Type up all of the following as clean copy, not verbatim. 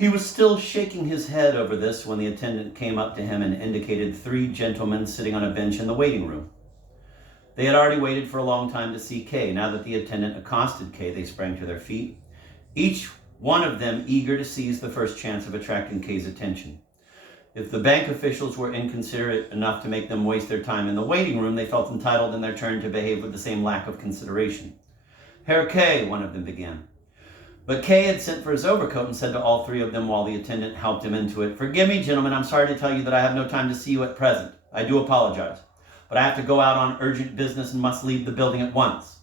He was still shaking his head over this when the attendant came up to him and indicated 3 gentlemen sitting on a bench in the waiting room. They had already waited for a long time to see Kay. Now that the attendant accosted Kay, they sprang to their feet, each one of them eager to seize the first chance of attracting Kay's attention. If the bank officials were inconsiderate enough to make them waste their time in the waiting room, they felt entitled in their turn to behave with the same lack of consideration. "Herr Kay," one of them began. But Kay had sent for his overcoat and said to all 3 of them while the attendant helped him into it, "Forgive me, gentlemen, I'm sorry to tell you that I have no time to see you at present. I do apologize, but I have to go out on urgent business and must leave the building at once.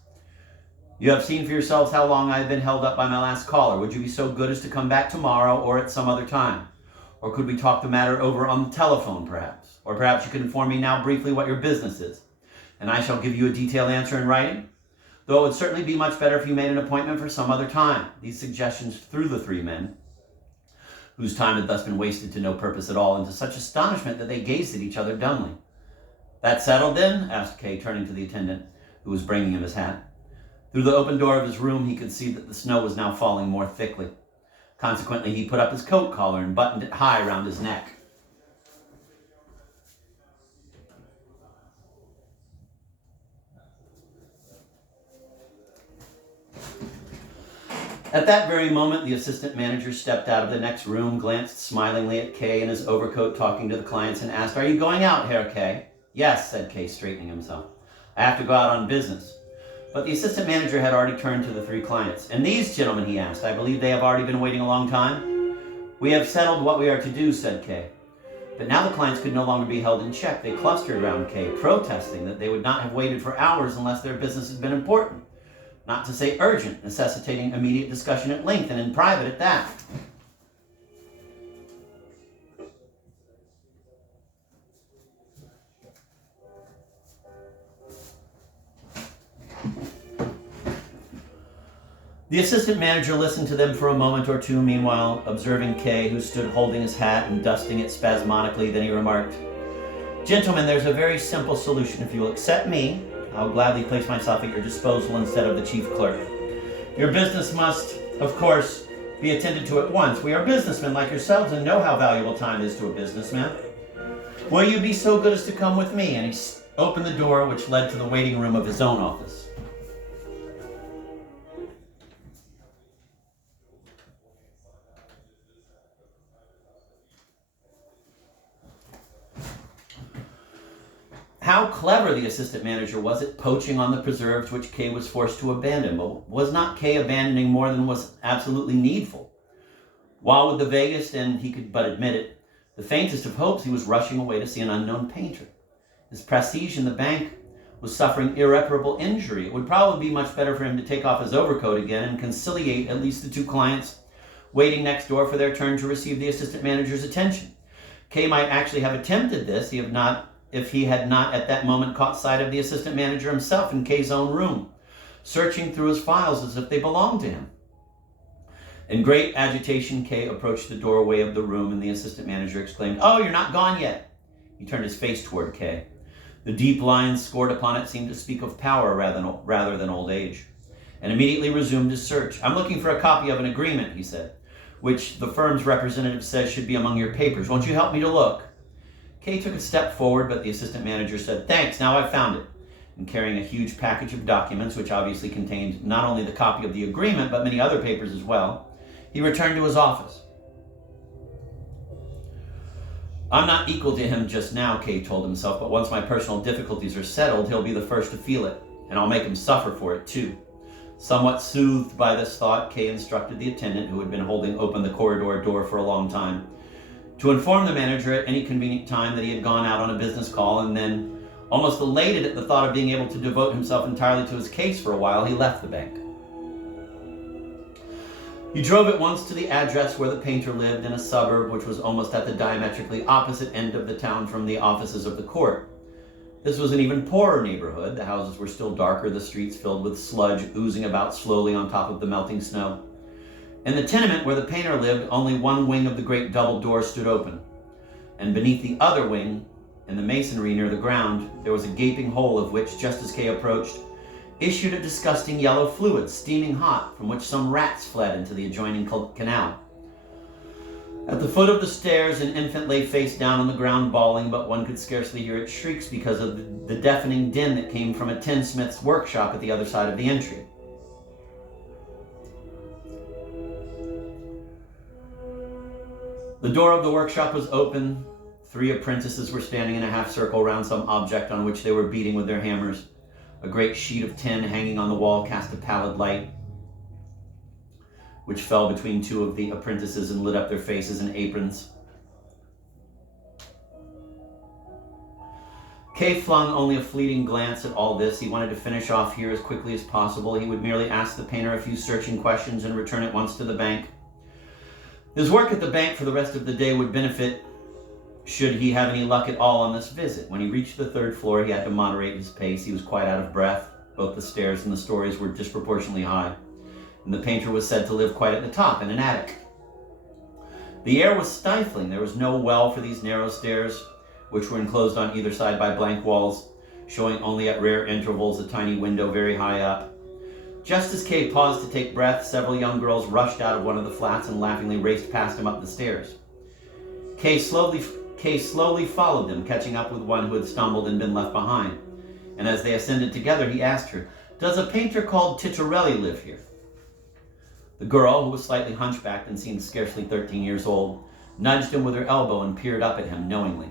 You have seen for yourselves how long I have been held up by my last caller. Would you be so good as to come back tomorrow or at some other time? Or could we talk the matter over on the telephone, perhaps? Or perhaps you could inform me now briefly what your business is, and I shall give you a detailed answer in writing? Though it would certainly be much better if you made an appointment for some other time." These suggestions threw the 3 men, whose time had thus been wasted to no purpose at all, into such astonishment that they gazed at each other dumbly. "That settled then?" asked Kay, turning to the attendant, who was bringing him his hat. Through the open door of his room, he could see that the snow was now falling more thickly. Consequently, he put up his coat collar and buttoned it high round his neck. At that very moment, the assistant manager stepped out of the next room, glanced smilingly at Kay in his overcoat talking to the clients, and asked, "Are you going out, Herr Kay?" "Yes," said Kay, straightening himself. "I have to go out on business." But the assistant manager had already turned to the 3 clients. "And these gentlemen," he asked, "I believe they have already been waiting a long time?" "We have settled what we are to do," said Kay. But now the clients could no longer be held in check. They clustered around Kay, protesting that they would not have waited for hours unless their business had been important, not to say urgent, necessitating immediate discussion at length and in private at that. The assistant manager listened to them for a moment or two, meanwhile observing Kay, who stood holding his hat and dusting it spasmodically. Then he remarked, "Gentlemen, there's a very simple solution. If you will accept me, I'll gladly place myself at your disposal instead of the chief clerk. Your business must, of course, be attended to at once. We are businessmen like yourselves and know how valuable time is to a businessman. Will you be so good as to come with me?" And he opened the door which led to the waiting room of his own office. How clever the assistant manager was at poaching on the preserves which Kay was forced to abandon. But was not Kay abandoning more than was absolutely needful? While with the vaguest, and he could but admit it, the faintest of hopes, he was rushing away to see an unknown painter. His prestige in the bank was suffering irreparable injury. It would probably be much better for him to take off his overcoat again and conciliate at least the 2 clients waiting next door for their turn to receive the assistant manager's attention. Kay might actually have attempted this if he had not at that moment caught sight of the assistant manager himself in Kay's own room, searching through his files as if they belonged to him. In great agitation, Kay approached the doorway of the room, and the assistant manager exclaimed, "Oh, you're not gone yet." He turned his face toward Kay. The deep lines scored upon it seemed to speak of power rather than old age, and immediately resumed his search. "I'm looking for a copy of an agreement," he said, "which the firm's representative says should be among your papers. Won't you help me to look?" Kay took a step forward, but the assistant manager said, "Thanks, now I've found it." And carrying a huge package of documents, which obviously contained not only the copy of the agreement, but many other papers as well, he returned to his office. "I'm not equal to him just now," Kay told himself, "but once my personal difficulties are settled, he'll be the first to feel it, and I'll make him suffer for it too." Somewhat soothed by this thought, Kay instructed the attendant, who had been holding open the corridor door for a long time, to inform the manager at any convenient time that he had gone out on a business call, and then, almost elated at the thought of being able to devote himself entirely to his case for a while, he left the bank. He drove at once to the address where the painter lived, in a suburb which was almost at the diametrically opposite end of the town from the offices of the court. This was an even poorer neighborhood. The houses were still darker, the streets filled with sludge oozing about slowly on top of the melting snow. In the tenement where the painter lived, only one wing of the great double door stood open, and beneath the other wing, in the masonry near the ground, there was a gaping hole of which, just as Kay approached, issued a disgusting yellow fluid, steaming hot, from which some rats fled into the adjoining canal. At the foot of the stairs, an infant lay face down on the ground bawling, but one could scarcely hear its shrieks because of the deafening din that came from a tinsmith's workshop at the other side of the entry. The door of the workshop was open. 3 apprentices were standing in a half circle around some object on which they were beating with their hammers. A great sheet of tin hanging on the wall cast a pallid light, which fell between 2 of the apprentices and lit up their faces and aprons. Kay flung only a fleeting glance at all this. He wanted to finish off here as quickly as possible. He would merely ask the painter a few searching questions and return at once to the bank. His work at the bank for the rest of the day would benefit should he have any luck at all on this visit. When he reached the 3rd floor, he had to moderate his pace. He was quite out of breath. Both the stairs and the stories were disproportionately high, and the painter was said to live quite at the top in an attic. The air was stifling. There was no well for these narrow stairs, which were enclosed on either side by blank walls, showing only at rare intervals a tiny window very high up. Just as Kay paused to take breath, several young girls rushed out of one of the flats and laughingly raced past him up the stairs. Kay slowly followed them, catching up with one who had stumbled and been left behind. And as they ascended together, he asked her, "Does a painter called Titorelli live here?" The girl, who was slightly hunchbacked and seemed scarcely 13 years old, nudged him with her elbow and peered up at him knowingly.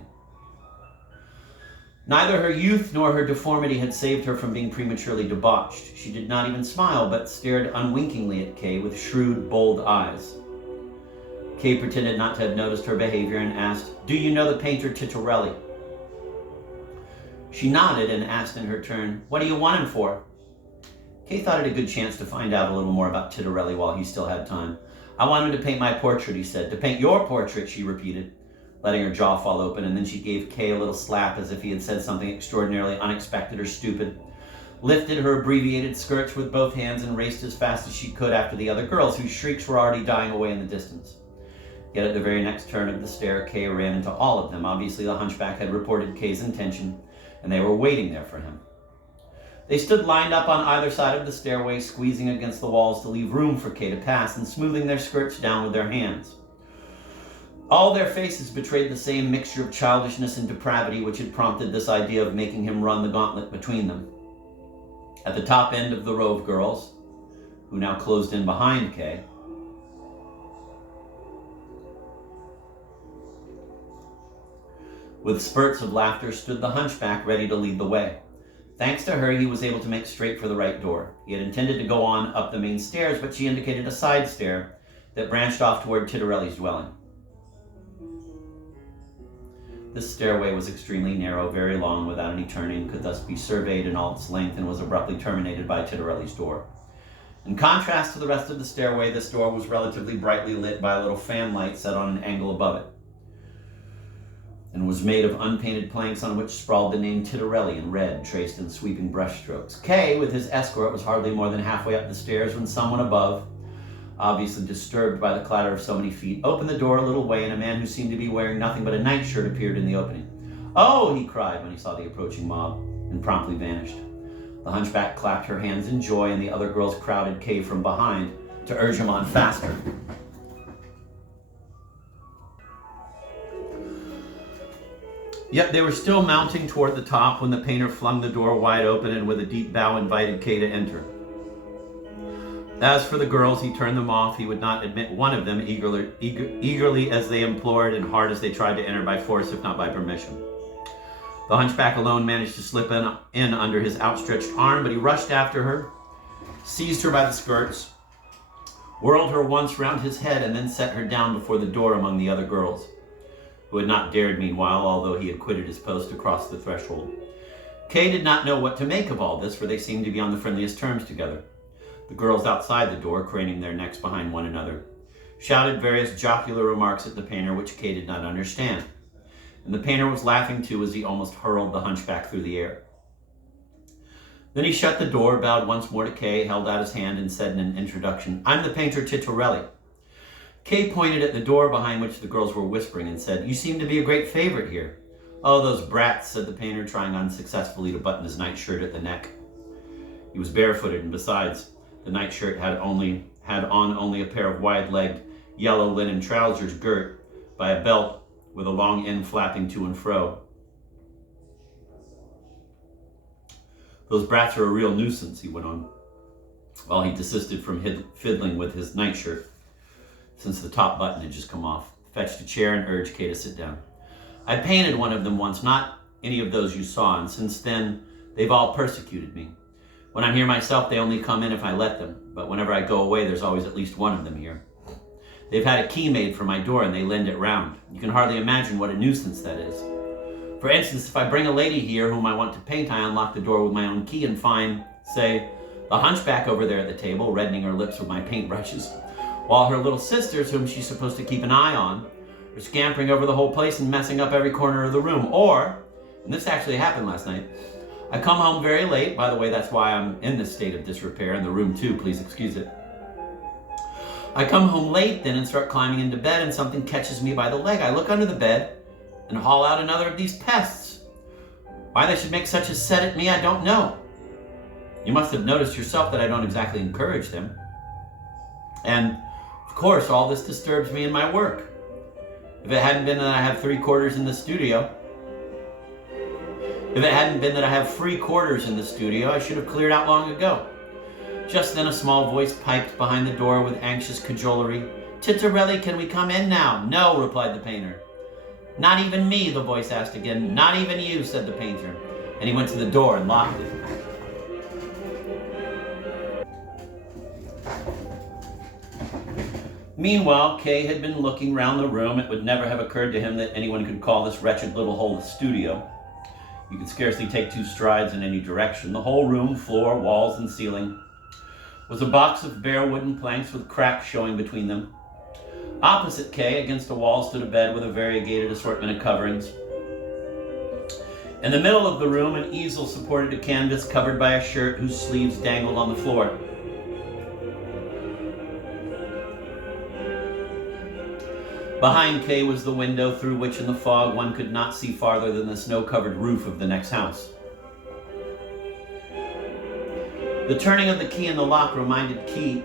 Neither her youth nor her deformity had saved her from being prematurely debauched. She did not even smile, but stared unwinkingly at Kay with shrewd, bold eyes. Kay pretended not to have noticed her behavior and asked, "Do you know the painter Titorelli?" She nodded and asked in her turn, "What do you want him for?" Kay thought it a good chance to find out a little more about Titorelli while he still had time. "I want him to paint my portrait," he said. "To paint your portrait," she repeated, letting her jaw fall open, and then she gave Kay a little slap as if he had said something extraordinarily unexpected or stupid, lifted her abbreviated skirts with both hands, and raced as fast as she could after the other girls, whose shrieks were already dying away in the distance. Yet at the very next turn of the stair, Kay ran into all of them. Obviously, the hunchback had reported Kay's intention, and they were waiting there for him. They stood lined up on either side of the stairway, squeezing against the walls to leave room for Kay to pass, and smoothing their skirts down with their hands. All their faces betrayed the same mixture of childishness and depravity which had prompted this idea of making him run the gauntlet between them. At the top end of the row of girls, who now closed in behind Kay, with spurts of laughter, stood the hunchback ready to lead the way. Thanks to her, he was able to make straight for the right door. He had intended to go on up the main stairs, but she indicated a side stair that branched off toward Titorelli's dwelling. This stairway was extremely narrow, very long, without any turning, could thus be surveyed in all its length, and was abruptly terminated by Titorelli's door. In contrast to the rest of the stairway, this door was relatively brightly lit by a little fan light set on an angle above it, and was made of unpainted planks on which sprawled the name Titorelli in red, traced in sweeping brushstrokes. Kay, with his escort, was hardly more than halfway up the stairs when someone above, obviously disturbed by the clatter of so many feet, opened the door a little way, and a man who seemed to be wearing nothing but a nightshirt appeared in the opening. "Oh!" he cried when he saw the approaching mob, and promptly vanished. The hunchback clapped her hands in joy, and the other girls crowded Kay from behind to urge him on faster. Yet they were still mounting toward the top when the painter flung the door wide open and with a deep bow invited Kay to enter. As for the girls, he turned them off. He would not admit one of them, eagerly as they implored and hard as they tried to enter by force, if not by permission. The hunchback alone managed to slip in under his outstretched arm, but he rushed after her, seized her by the skirts, whirled her once round his head, and then set her down before the door among the other girls, who had not dared meanwhile, although he had quitted his post, to cross the threshold. Kay did not know what to make of all this, for they seemed to be on the friendliest terms together. The girls outside the door, craning their necks behind one another, shouted various jocular remarks at the painter which Kay did not understand, and the painter was laughing too as he almost hurled the hunchback through the air. Then he shut the door, bowed once more to Kay, held out his hand, and said in an introduction, "I'm the painter Titorelli." Kay pointed at the door behind which the girls were whispering and said, "You seem to be a great favorite here." "Oh, those brats," said the painter, trying unsuccessfully to button his nightshirt at the neck. He was barefooted, and besides, the nightshirt had on only a pair of wide-legged, yellow linen trousers girt, by a belt with a long end flapping to and fro. "Those brats are a real nuisance," he went on, while he desisted from fiddling with his nightshirt, since the top button had just come off, fetched a chair and urged Kay to sit down. "I painted one of them once, not any of those you saw, and since then they've all persecuted me. When I'm here myself, they only come in if I let them, but whenever I go away, there's always at least one of them here. They've had a key made for my door, and they lend it round. You can hardly imagine what a nuisance that is. For instance, if I bring a lady here whom I want to paint, I unlock the door with my own key and find, say, the hunchback over there at the table, reddening her lips with my paintbrushes, while her little sisters, whom she's supposed to keep an eye on, are scampering over the whole place and messing up every corner of the room. Or, and this actually happened last night, I come home very late. By the way, that's why I'm in this state of disrepair, in the room too, please excuse it. I come home late then and start climbing into bed, and something catches me by the leg. I look under the bed and haul out another of these pests. Why they should make such a set at me, I don't know. You must have noticed yourself that I don't exactly encourage them. And, of course, all this disturbs me in my work. If it hadn't been that I have 3 quarters in the studio, I should have cleared out long ago." Just then a small voice piped behind the door with anxious cajolery. "Titarelli, can we come in now?" "No," replied the painter. "Not even me?" the voice asked again. "Not even you," said the painter, and he went to the door and locked it. Meanwhile, Kay had been looking round the room. It would never have occurred to him that anyone could call this wretched little hole a studio. You could scarcely take 2 strides in any direction. The whole room, floor, walls, and ceiling, was a box of bare wooden planks with cracks showing between them. Opposite Kay, against a wall, stood a bed with a variegated assortment of coverings. In the middle of the room, an easel supported a canvas covered by a shirt whose sleeves dangled on the floor. Behind Kay was the window through which in the fog one could not see farther than the snow-covered roof of the next house. The turning of the key in the lock reminded Kay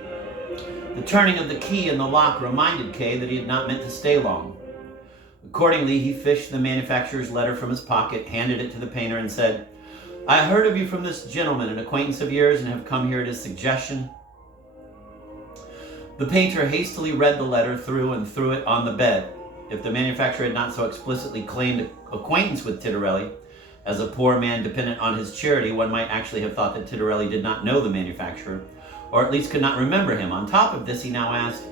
that he had not meant to stay long. Accordingly, he fished the manufacturer's letter from his pocket, handed it to the painter, and said, "I heard of you from this gentleman, an acquaintance of yours, and have come here at his suggestion." The painter hastily read the letter through and threw it on the bed. If the manufacturer had not so explicitly claimed acquaintance with Titarelli, as a poor man dependent on his charity, one might actually have thought that Titarelli did not know the manufacturer, or at least could not remember him. On top of this, he now asked,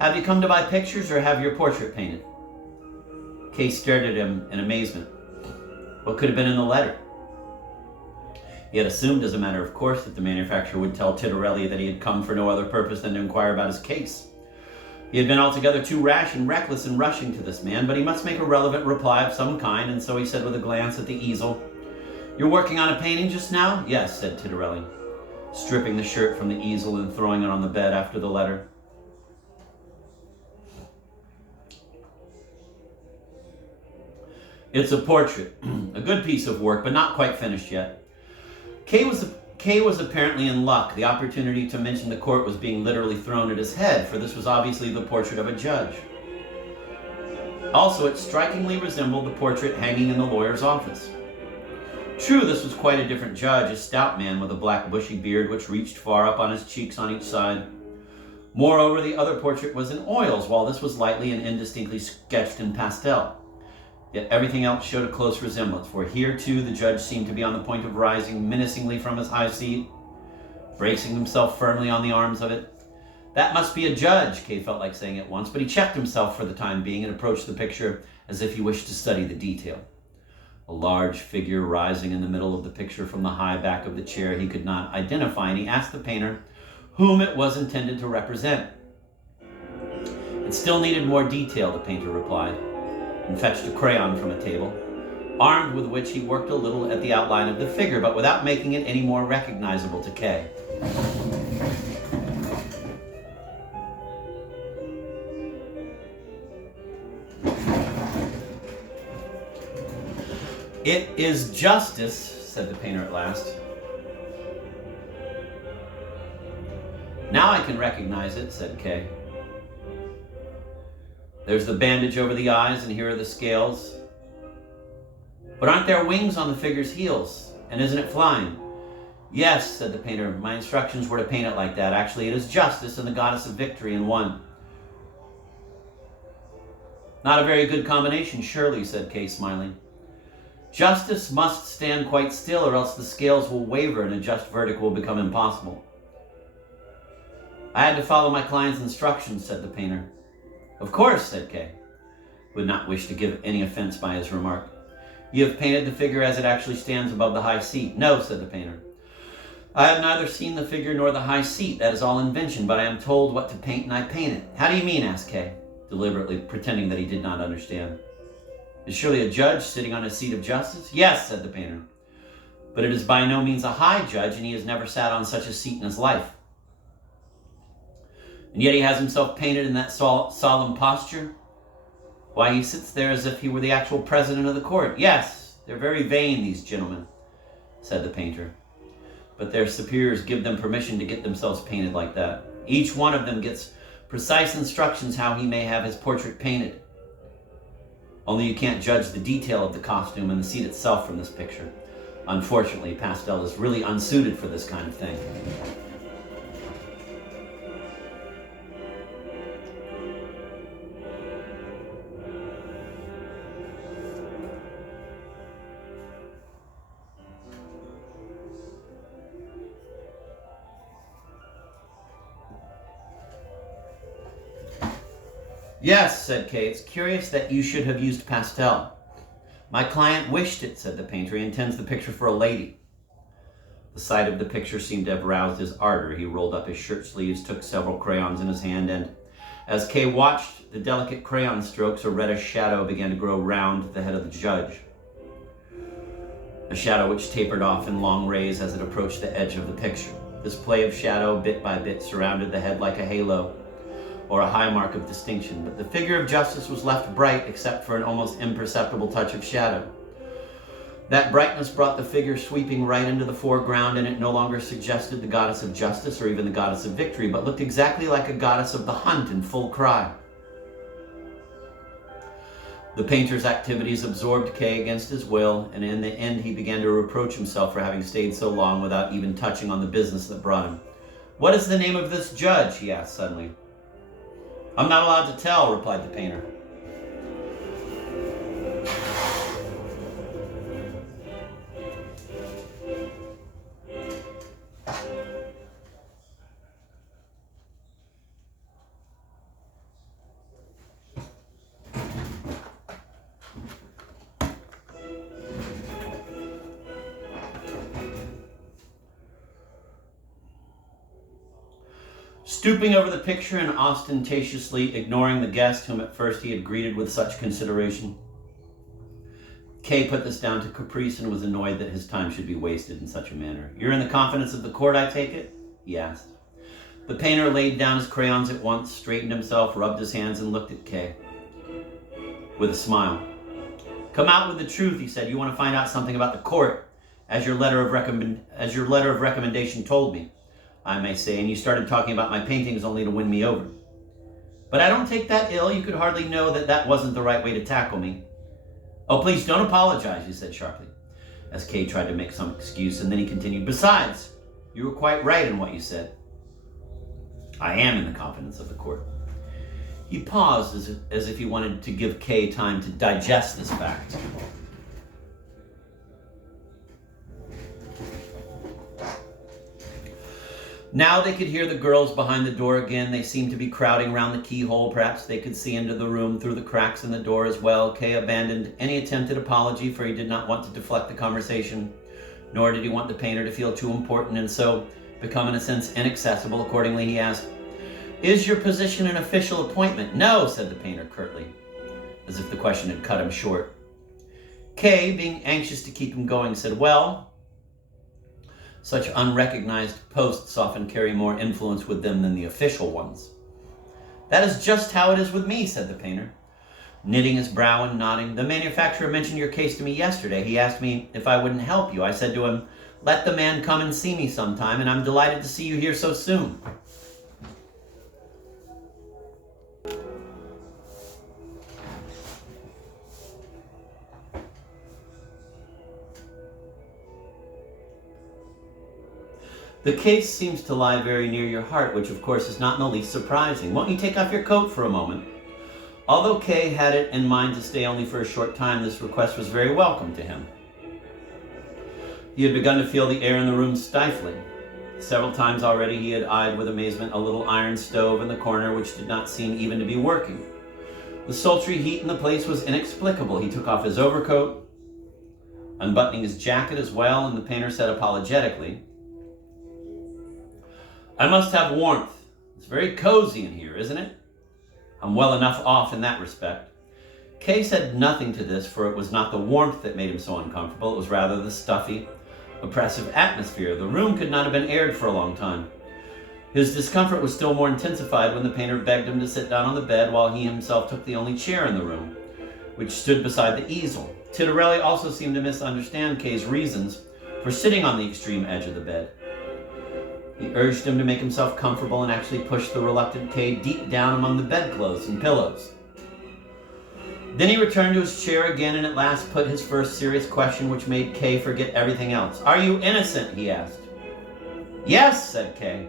"Have you come to buy pictures or have your portrait painted?" Kay stared at him in amazement. What could have been in the letter? He had assumed, as a matter of course, that the manufacturer would tell Titarelli that he had come for no other purpose than to inquire about his case. He had been altogether too rash and reckless in rushing to this man, but he must make a relevant reply of some kind, and so he said with a glance at the easel, "You're working on a painting just now?" "Yes," said Titarelli, stripping the shirt from the easel and throwing it on the bed after the letter. "It's a portrait, a good piece of work, but not quite finished yet." Kay was apparently in luck. The opportunity to mention the court was being literally thrown at his head, for this was obviously the portrait of a judge. Also, it strikingly resembled the portrait hanging in the lawyer's office. True, this was quite a different judge, a stout man with a black bushy beard which reached far up on his cheeks on each side. Moreover, the other portrait was in oils, while this was lightly and indistinctly sketched in pastel. Yet everything else showed a close resemblance, for here too the judge seemed to be on the point of rising menacingly from his high seat, bracing himself firmly on the arms of it. "That must be a judge," Kay felt like saying at once, but he checked himself for the time being and approached the picture as if he wished to study the detail. A large figure rising in the middle of the picture from the high back of the chair he could not identify, and he asked the painter whom it was intended to represent. It still needed more detail, the painter replied, and fetched a crayon from a table, armed with which he worked a little at the outline of the figure, but without making it any more recognizable to Kay. "It is justice," said the painter at last. "Now I can recognize it," said Kay. There's the bandage over the eyes, and here are the scales. But aren't there wings on the figure's heels? And isn't it flying? Yes, said the painter. My instructions were to paint it like that. Actually, it is justice and the goddess of victory in one. Not a very good combination, surely, said Kay, smiling. Justice must stand quite still, or else the scales will waver and a just verdict will become impossible. I had to follow my client's instructions, said the painter. Of course, said Kay, who would not wish to give any offense by his remark. You have painted the figure as it actually stands above the high seat. No, said the painter. I have neither seen the figure nor the high seat. That is all invention, but I am told what to paint and I paint it. How do you mean? Asked Kay, deliberately pretending that he did not understand. Is surely a judge sitting on a seat of justice? Yes, said the painter. But it is by no means a high judge, and he has never sat on such a seat in his life. And yet he has himself painted in that solemn posture. Why, he sits there as if he were the actual president of the court. Yes, they're very vain, these gentlemen, said the painter. But their superiors give them permission to get themselves painted like that. Each one of them gets precise instructions how he may have his portrait painted. Only you can't judge the detail of the costume and the seat itself from this picture. Unfortunately, pastel is really unsuited for this kind of thing. Yes, said Kay, it's curious that you should have used pastel. My client wished it, said the painter. He intends the picture for a lady. The sight of the picture seemed to have roused his ardor. He rolled up his shirt sleeves, took several crayons in his hand, and as Kay watched the delicate crayon strokes, a reddish shadow began to grow round the head of the judge. A shadow which tapered off in long rays as it approached the edge of the picture. This play of shadow, bit by bit, surrounded the head like a halo, or a high mark of distinction, but the figure of justice was left bright except for an almost imperceptible touch of shadow. That brightness brought the figure sweeping right into the foreground, and it no longer suggested the goddess of justice or even the goddess of victory, but looked exactly like a goddess of the hunt in full cry. The painter's activities absorbed Kay against his will, and in the end he began to reproach himself for having stayed so long without even touching on the business that brought him. What is the name of this judge? He asked suddenly. I'm not allowed to tell, replied the painter. Stooping over the picture and ostentatiously ignoring the guest whom at first he had greeted with such consideration, Kay put this down to caprice and was annoyed that his time should be wasted in such a manner. You're in the confidence of the court, I take it? He asked. The painter laid down his crayons at once, straightened himself, rubbed his hands, and looked at Kay with a smile. Come out with the truth, he said. You want to find out something about the court, as your letter of recommendation told me, I may say, and you started talking about my paintings only to win me over. But I don't take that ill. You could hardly know that that wasn't the right way to tackle me. Oh, please don't apologize, he said sharply, as Kay tried to make some excuse, and then he continued, besides, you were quite right in what you said. I am in the confidence of the court. He paused as if he wanted to give Kay time to digest this fact. Now they could hear the girls behind the door again. They seemed to be crowding round the keyhole. Perhaps they could see into the room through the cracks in the door as well. Kay abandoned any attempt at apology, for he did not want to deflect the conversation, nor did he want the painter to feel too important and so become in a sense inaccessible. Accordingly, he asked, is your position an official appointment? No, said the painter curtly, as if the question had cut him short. Kay, being anxious to keep him going, said, well, such unrecognized posts often carry more influence with them than the official ones. That is just how it is with me, said the painter, knitting his brow and nodding. The manufacturer mentioned your case to me yesterday. He asked me if I wouldn't help you. I said to him, let the man come and see me sometime, and I'm delighted to see you here so soon. The case seems to lie very near your heart, which of course is not in the least surprising. Won't you take off your coat for a moment? Although Kay had it in mind to stay only for a short time, this request was very welcome to him. He had begun to feel the air in the room stifling. Several times already he had eyed with amazement a little iron stove in the corner which did not seem even to be working. The sultry heat in the place was inexplicable. He took off his overcoat, unbuttoning his jacket as well, and the painter said apologetically, "I must have warmth. It's very cozy in here, isn't it? I'm well enough off in that respect." Kay said nothing to this, for it was not the warmth that made him so uncomfortable. It was rather the stuffy, oppressive atmosphere. The room could not have been aired for a long time. His discomfort was still more intensified when the painter begged him to sit down on the bed while he himself took the only chair in the room, which stood beside the easel. Tittarelli also seemed to misunderstand Kay's reasons for sitting on the extreme edge of the bed. He urged him to make himself comfortable and actually pushed the reluctant Kay deep down among the bedclothes and pillows. Then he returned to his chair again and at last put his first serious question, which made Kay forget everything else. "Are you innocent?" he asked. "Yes," said Kay.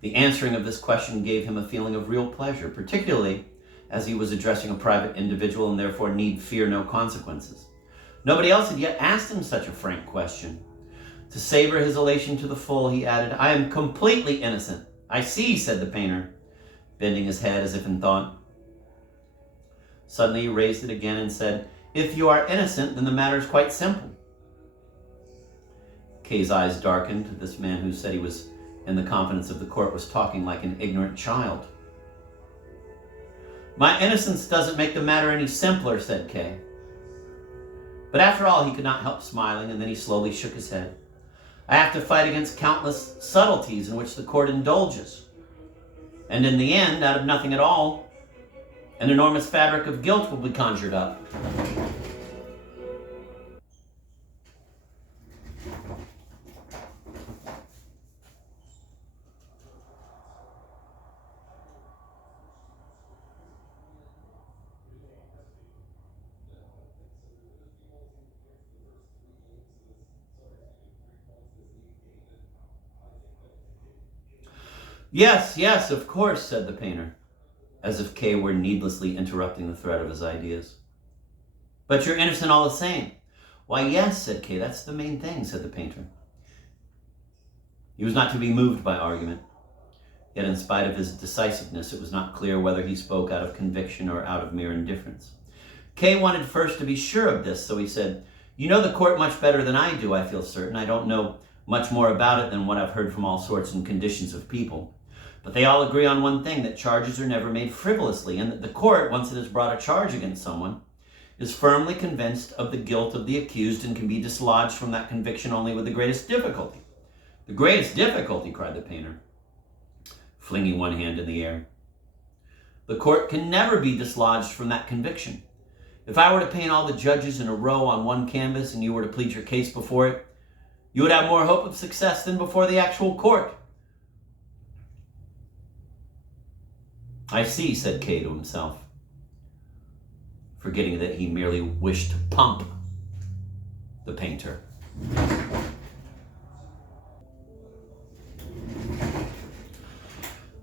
The answering of this question gave him a feeling of real pleasure, particularly as he was addressing a private individual and therefore need fear no consequences. Nobody else had yet asked him such a frank question. To savor his elation to the full, he added, "I am completely innocent." "I see," said the painter, bending his head as if in thought. Suddenly he raised it again and said, "If you are innocent, then the matter is quite simple." Kay's eyes darkened. This man who said he was in the confidence of the court was talking like an ignorant child. "My innocence doesn't make the matter any simpler," said Kay. But after all, he could not help smiling, and then he slowly shook his head. "I have to fight against countless subtleties in which the court indulges. And in the end, out of nothing at all, an enormous fabric of guilt will be conjured up." "Yes, yes, of course," said the painter, as if Kay were needlessly interrupting the thread of his ideas. "But you're innocent all the same." "Why, yes," said Kay, "that's the main thing," said the painter. He was not to be moved by argument, yet in spite of his decisiveness, it was not clear whether he spoke out of conviction or out of mere indifference. Kay wanted first to be sure of this, so he said, "You know the court much better than I do, I feel certain. I don't know much more about it than what I've heard from all sorts and conditions of people. But they all agree on one thing, that charges are never made frivolously, and that the court, once it has brought a charge against someone, is firmly convinced of the guilt of the accused and can be dislodged from that conviction only with the greatest difficulty." "The greatest difficulty?" cried the painter, flinging one hand in the air. "The court can never be dislodged from that conviction. If I were to paint all the judges in a row on one canvas and you were to plead your case before it, you would have more hope of success than before the actual court." "I see," said Kay to himself, forgetting that he merely wished to pump the painter.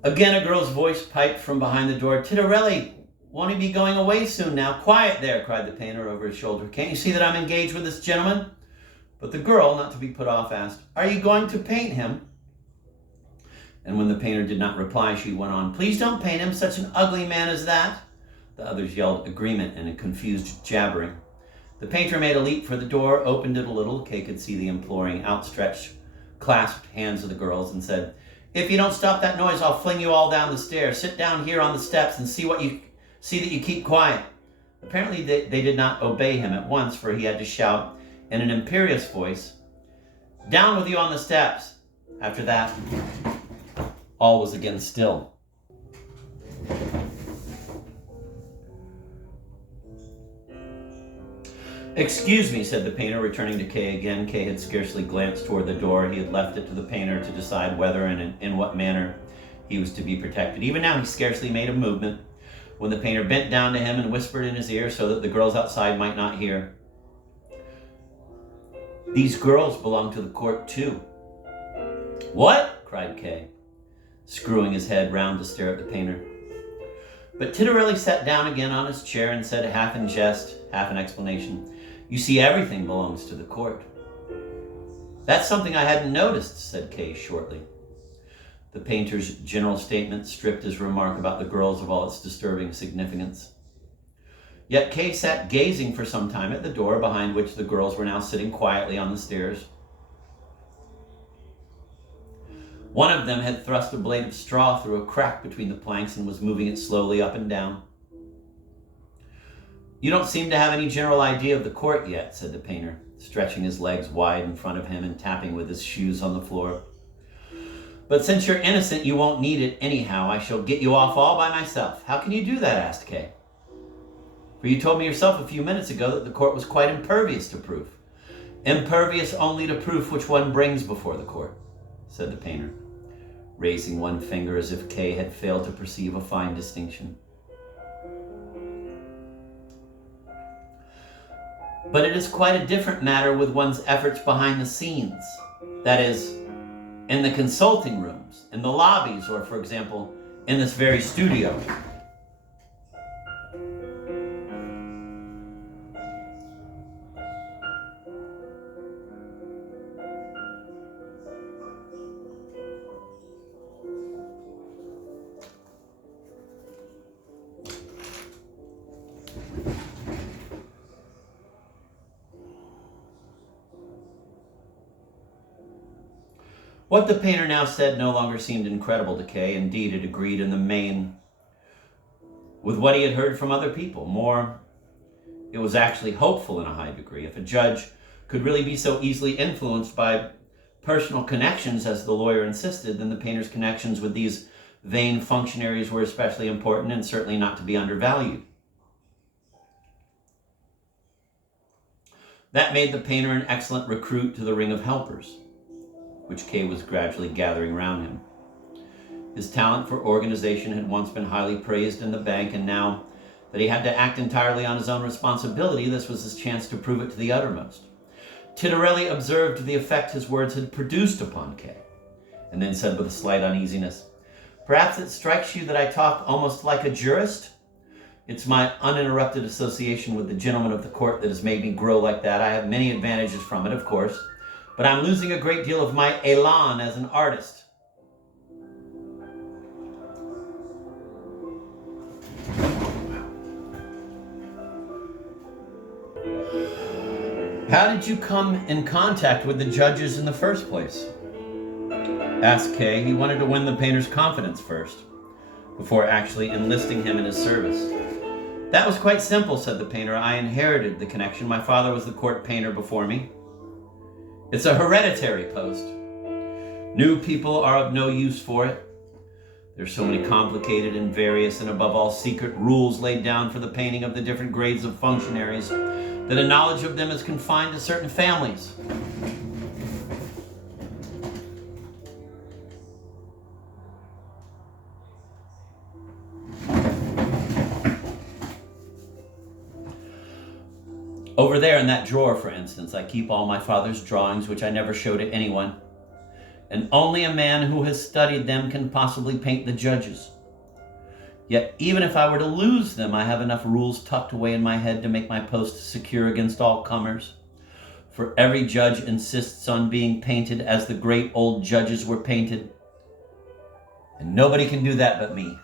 Again a girl's voice piped from behind the door. "Tittarelli, won't he be going away soon now? Quiet there," cried the painter over his shoulder. "Can't you see that I'm engaged with this gentleman?" But the girl, not to be put off, asked, "Are you going to paint him?" And when the painter did not reply, she went on, "Please don't paint him, such an ugly man as that." The others yelled agreement in a confused jabbering. The painter made a leap for the door, opened it a little. Kay could see the imploring, outstretched, clasped hands of the girls, and said, "If you don't stop that noise, I'll fling you all down the stairs. Sit down here on the steps and see that you keep quiet." Apparently they did not obey him at once, for he had to shout in an imperious voice, "Down with you on the steps." After that, all was again still. "Excuse me," said the painter, returning to Kay again. Kay had scarcely glanced toward the door. He had left it to the painter to decide whether and in what manner he was to be protected. Even now he scarcely made a movement when the painter bent down to him and whispered in his ear so that the girls outside might not hear, "These girls belong to the court too. What? Cried Kay, screwing his head round to stare at the painter. But Titterelli sat down again on his chair and said, half in jest, half in explanation, "You see, everything belongs to the court." "That's something I hadn't noticed," said Kay shortly. The painter's general statement stripped his remark about the girls of all its disturbing significance. Yet Kay sat gazing for some time at the door behind which the girls were now sitting quietly on the stairs. One of them had thrust a blade of straw through a crack between the planks and was moving it slowly up and down. "You don't seem to have any general idea of the court yet," said the painter, stretching his legs wide in front of him and tapping with his shoes on the floor. "But since you're innocent, you won't need it anyhow. I shall get you off all by myself." "How can you do that?" asked Kay. "For you told me yourself a few minutes ago that the court was quite impervious to proof." "Impervious only to proof which one brings before the court," said the painter, raising one finger as if Kay had failed to perceive a fine distinction. "But it is quite a different matter with one's efforts behind the scenes. That is, in the consulting rooms, in the lobbies, or, for example, in this very studio." What the painter now said no longer seemed incredible to Kay. Indeed, it agreed in the main with what he had heard from other people. More, it was actually hopeful in a high degree. If a judge could really be so easily influenced by personal connections as the lawyer insisted, then the painter's connections with these vain functionaries were especially important and certainly not to be undervalued. That made the painter an excellent recruit to the ring of helpers, which Kay was gradually gathering round him. His talent for organization had once been highly praised in the bank, and now that he had to act entirely on his own responsibility, this was his chance to prove it to the uttermost. Titterelli observed the effect his words had produced upon Kay, and then said with a slight uneasiness, "Perhaps it strikes you that I talk almost like a jurist? It's my uninterrupted association with the gentlemen of the court that has made me grow like that. I have many advantages from it, of course, but I'm losing a great deal of my elan as an artist." "How did you come in contact with the judges in the first place?" asked Kay. He wanted to win the painter's confidence first, before actually enlisting him in his service. "That was quite simple," said the painter. "I inherited the connection. My father was the court painter before me. It's a hereditary post. New people are of no use for it. There's so many complicated and various and above all secret rules laid down for the painting of the different grades of functionaries that a knowledge of them is confined to certain families. Over there in that drawer, for instance, I keep all my father's drawings, which I never show to anyone. And only a man who has studied them can possibly paint the judges. Yet even if I were to lose them, I have enough rules tucked away in my head to make my post secure against all comers. For every judge insists on being painted as the great old judges were painted. And nobody can do that but me."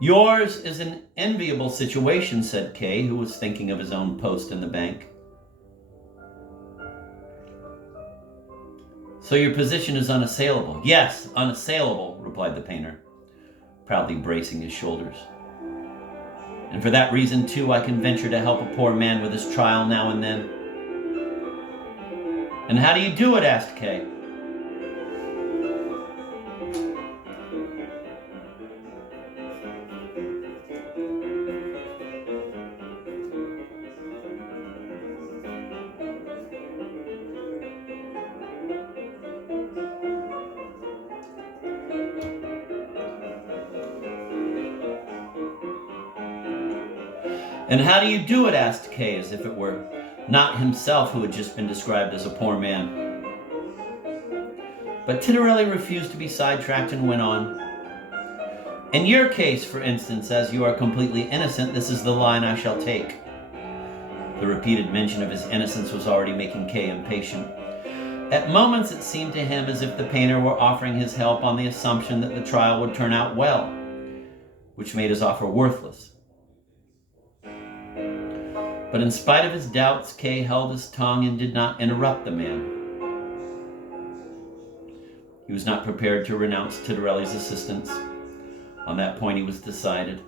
"Yours is an enviable situation," said Kay, who was thinking of his own post in the bank. "So your position is unassailable?" "Yes, unassailable," replied the painter, proudly bracing his shoulders. "And for that reason, too, I can venture to help a poor man with his trial now and then." "And how do you do it?" asked Kay. "And how do you do it?" asked Kay, as if it were not himself who had just been described as a poor man. But Tinarelli refused to be sidetracked and went on. "In your case, for instance, as you are completely innocent, this is the line I shall take." The repeated mention of his innocence was already making Kay impatient. At moments it seemed to him as if the painter were offering his help on the assumption that the trial would turn out well, which made his offer worthless. But in spite of his doubts, Kay held his tongue and did not interrupt the man. He was not prepared to renounce Tinarelli's assistance. On that point he was decided.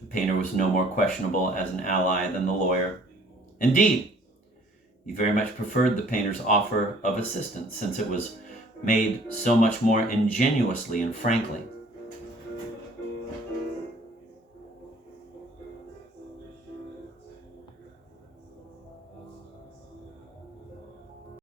The painter was no more questionable as an ally than the lawyer. Indeed, he very much preferred the painter's offer of assistance, since it was made so much more ingenuously and frankly.